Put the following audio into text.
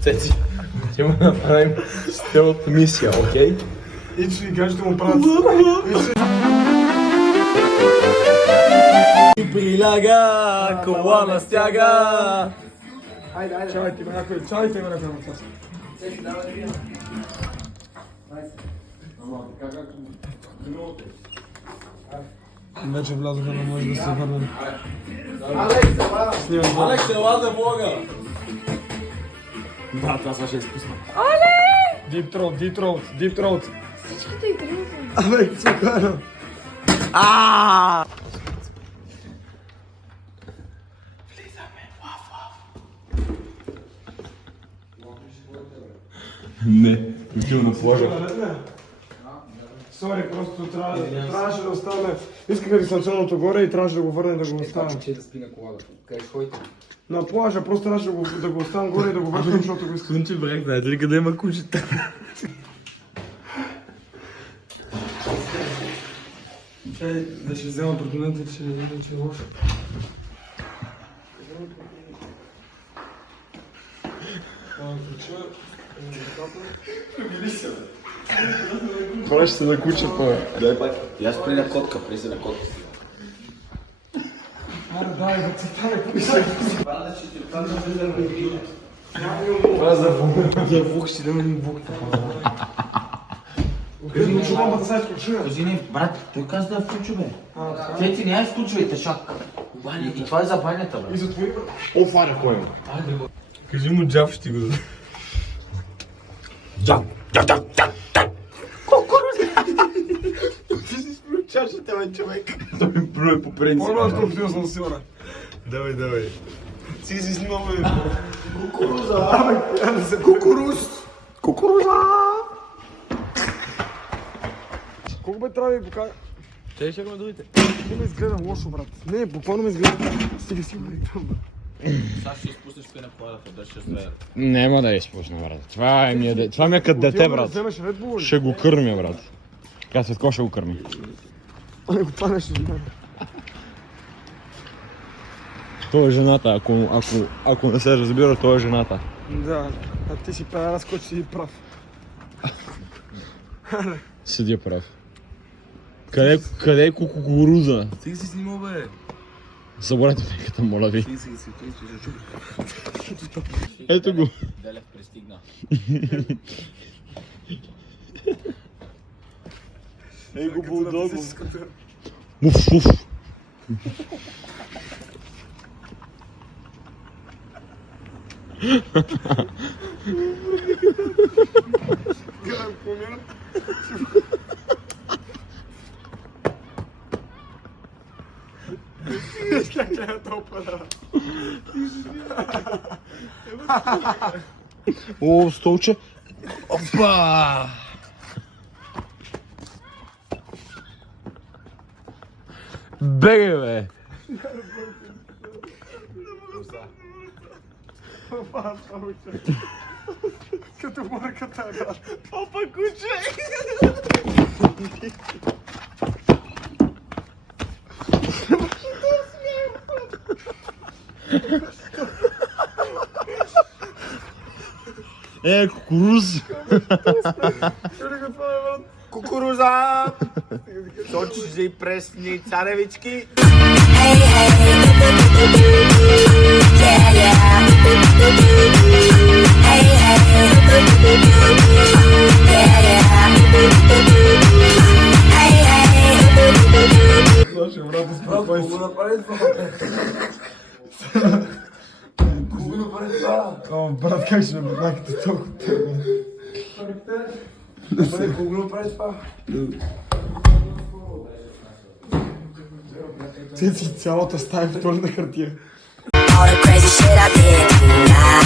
Цеци, ще му направим стелт мисия, окей? И че ви кажете му правят. Приляга, кола на стяга. Айде. Чавайте ме някой. Вече влязоха, не може да се върнем. Алекс, ела за Бога! Да, това сега ще изпусна. Deep throat. Всичките и трите. Абе, цукано. Не, отивам на плажа. Сори, просто трябваше да остане. Искаха дистанционното горе и трябваше да го върне да го оставя. Че да спи на колата. Къде ходите? На плажа, просто трябваше да го оставям горе и да го върнем, защото го искам. Кунче брак, знаете ли къде има кучета? Чай, да ще взема апартамента, че иначе е лошо. Правиш се на кучета. Дай пак. Я спри на котка, прези на котка. Аре, дай, да цитаме, писа. За вух ще даме вух. Къде му чувам да се изключи? Козини, брат, той каза да я включи, бе. Те ти не я изключвай, тъшак. И това е за банята, бе. И за твои... О, фаня, кой има? Кажи му джаб, ще ти го даде. Джаб. Ти си спил чашата, бе, човек. Той ми плюе по принцип. По-добре, отколкото съм сигурен. Давай. Ти си снимал, бе. Кукуруза! Колко бе трябва да ви покажа? Те ще го дойдете. Не ме изгледа лошо, брат. Не, буквално ме изгледа. Стига си го там, брат. Сега ще изпуснеш пи на колата, да ще стреля. Нема да изпусна, брат. Това ми е като дете, брат. Вземеш Red Bull. Ще го кърмя, брат. Така след какво ще го кърми? Ай, го това нещо. Това е жената, ако не се разбира, това е жената. Да, а ти си педара, с който си прав. Седи прав. Къде е кукуруза? Ти си снимал, бе. Съборете майката, моля ви. Ето го. Делев пристигна. Ей го булдого. Уф. О, столче. Опа! Бегай, бе! Като марката, брат. Опа, куче! Кукуруз! Кукуруза! Сочи и пресни царевички! Слушай, брат, успокойся. Кого направи това? Кого направи това? О, брат, как ще направите толкова тебе? Бъде, кого направи това? Цеци, цялата стая в туалетна хартия. All the crazy shit I did tonight.